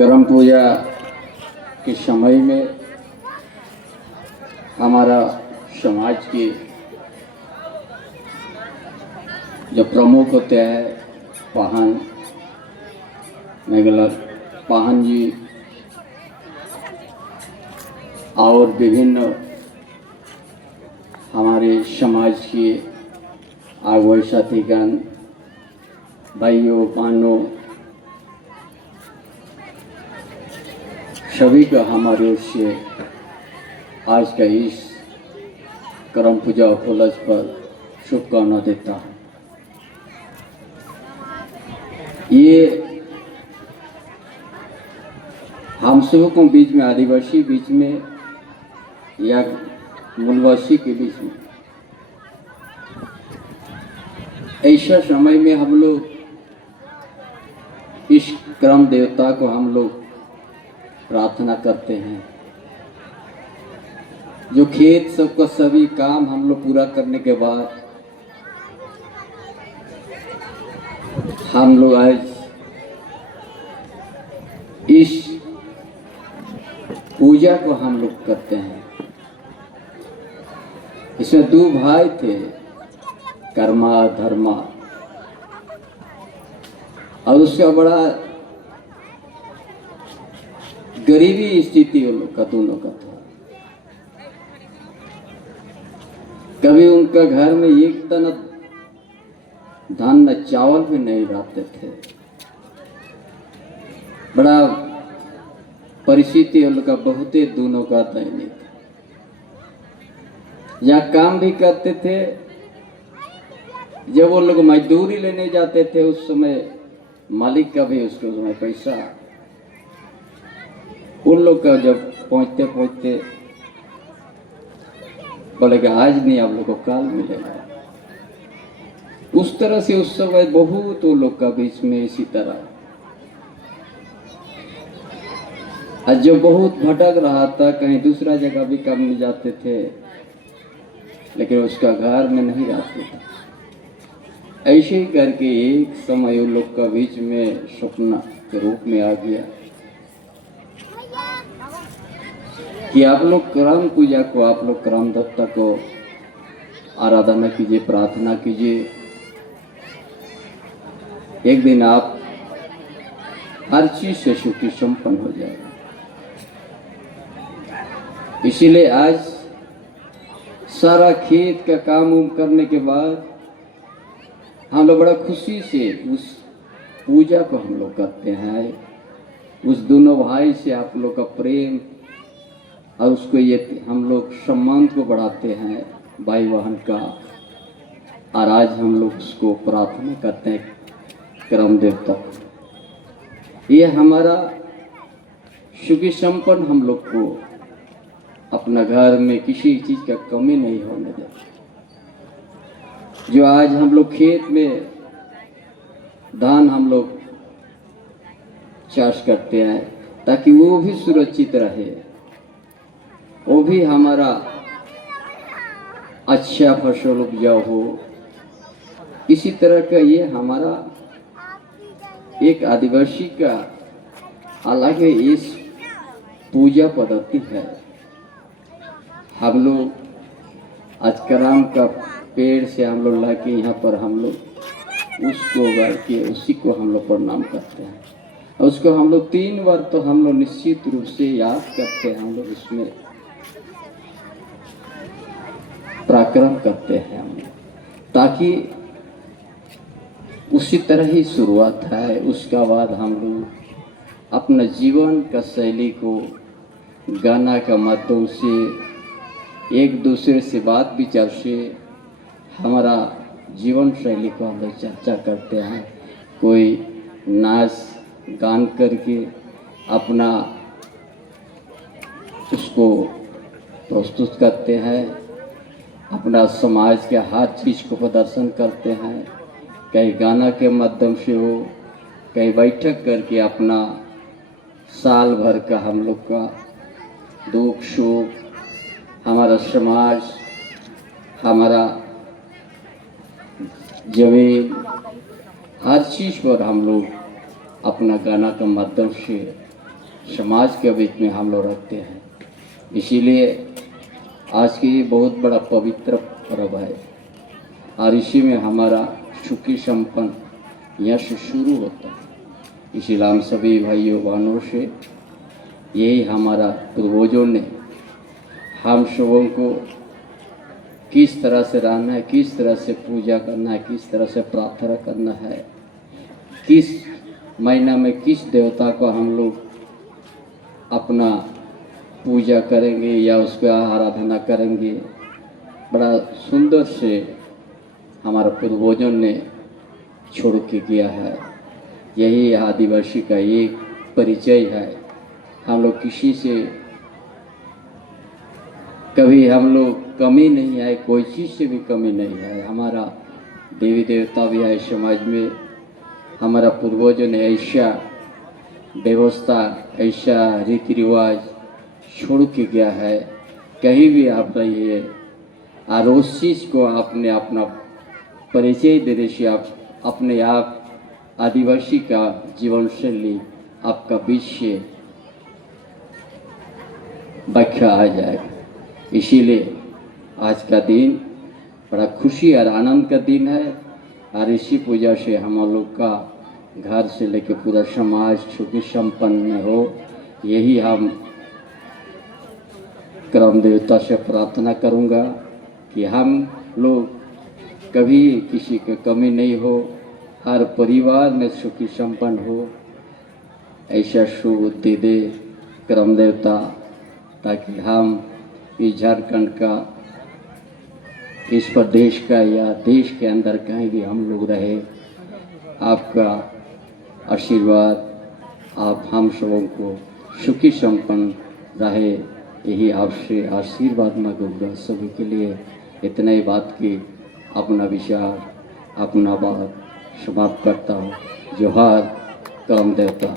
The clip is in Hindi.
करम पूजा के समय में हमारा समाज के जो प्रमुख होते हैं पाहन मेघला पाहन जी और विभिन्न हमारे समाज के आगुए साथीगण भाइयों बहनों सभी का हमारे ओर से आज का इस करम पूजा उपलक्ष्य पर शुभकामना देता हूँ। ये हम सबों के बीच में, आदिवासी बीच में या मूलवासी के बीच में ऐसा समय में हम लोग इस करम देवता को हम लोग प्रार्थना करते हैं। जो खेत सबका सभी काम हम लोग पूरा करने के बाद हम लोग आज इस पूजा को हम लोग करते हैं। इसमें दो भाई थे, कर्मा धर्मा, और उसका बड़ा गरीबी स्थिति उन लोग का दोनों का था। कभी उनका घर में एक तना धान न चावल भी नहीं रहते थे। बड़ा परिस्थिति उन लोग का बहुत ही दोनों का दैनिक। या काम भी करते थे, जब वो लोग मजदूरी लेने जाते थे उस समय मालिक का भी उसको समय पैसा उन लोग का जब पहुंचते पहुंचते बोले कि आज नहीं, आप लोग को कल मिलेगा। उस तरह से उस समय बहुत वो लोग का बीच में इसी तरह आज जो बहुत भटक रहा था, कहीं दूसरा जगह भी करने जाते थे लेकिन उसका घर में नहीं रहते थे। ऐसे ही करके एक समय उन लोग का बीच में सपना के रूप में आ गया कि आप लोग करम पूजा को, आप लोग करम देवता को आराधना कीजिए, प्रार्थना कीजिए। एक दिन आप हर चीज से सुखी संपन्न हो जाएगा। इसीलिए आज सारा खेत का काम उम करने के बाद हम लोग बड़ा खुशी से उस पूजा को हम लोग करते हैं। उस दोनों भाई से आप लोग का प्रेम और उसको ये हम लोग सम्मान को बढ़ाते हैं, भाई बहन का। और आज हम लोग उसको प्रार्थना करते हैं करम देवता। ये हमारा सुखी संपन्न हम लोग को अपना घर में किसी चीज का कमी नहीं होने देता। जो आज हम लोग खेत में धान हम लोग चाष करते हैं ताकि वो भी सुरक्षित रहे, वो भी हमारा अच्छा फसल उपजाऊ हो। इसी तरह का ये हमारा एक आदिवासी का अलग इस पूजा पद्धति है। हम लोग आज करम का पेड़ से हम लोग लाके यहाँ पर हम लोग उसको उगा के उसी को हम लोग प्रणाम करते हैं। और उसको हम लोग 3 बार तो हम लोग निश्चित रूप से याद करते हैं। हम लोग उसमें पराक्रम करते हैं हम लोग, ताकि उसी तरह ही शुरुआत है। उसका बाद हम लोग अपना जीवन का शैली को गाना का माध्यम से, एक दूसरे से बात विचार से हमारा जीवन शैली को हम लोग चर्चा करते हैं। कोई नाच गान करके अपना उसको प्रस्तुत करते हैं, अपना समाज के हर चीज़ को प्रदर्शन करते हैं। कहीं गाना के माध्यम से हो, कहीं बैठक करके अपना साल भर का हम लोग का दुख सुख, हमारा समाज, हमारा जमीन, हर चीज़ पर हम लोग अपना गाना के माध्यम से समाज के बीच में हम लोग रहते हैं। इसीलिए आज की ये बहुत बड़ा पवित्र पर्व है और इसी में हमारा सुखी संपन्न यश शुरू होता है। इसीलिए हम सभी भाइयों बहनों से यही हमारा पूर्वजों ने हम सबों को किस तरह से रहना है, किस तरह से पूजा करना है, किस तरह से प्रार्थना करना है, किस महीना में किस देवता को हम लोग अपना पूजा करेंगे या उसको आराधना करेंगे, बड़ा सुंदर से हमारे पूर्वजों ने छोड़ के किया है। यही आदिवासी का एक परिचय है। हम लोग किसी से कभी हम लोग कमी नहीं है, कोई चीज़ से भी कमी नहीं है। हमारा देवी देवता भी है समाज में। हमारा पूर्वजों ने ऐसा व्यवस्था, ऐसा रीति रिवाज छोड़ के गया है। कहीं भी आप रहिए और उस चीज़ को आपने अपना परिचय देने से आप अपने आप आदिवासी का जीवन शैली आपका बीच से व्याख्या आ जाएगा। इसीलिए आज का दिन बड़ा खुशी और आनंद का दिन है और इसी पूजा से हम लोग का घर से लेकर पूरा समाज सुखी संपन्न हो, यही हम ग्राम देवता से प्रार्थना करूंगा कि हम लोग कभी किसी की कमी नहीं हो, हर परिवार में सुखी संपन्न हो, ऐसा सुबुद्धि दे ग्राम देवता, ताकि हम इस झारखंड का, इस प्रदेश का या देश के अंदर कहीं भी हम लोग रहे, आपका आशीर्वाद आप हम सबों को सुखी संपन्न रहे, यही आपसे आशीर्वाद मांगूंगा। सभी के लिए इतना ही बात की अपना विचार, अपना बात समाप्त करता हूँ। जोहार ग्राम देवता।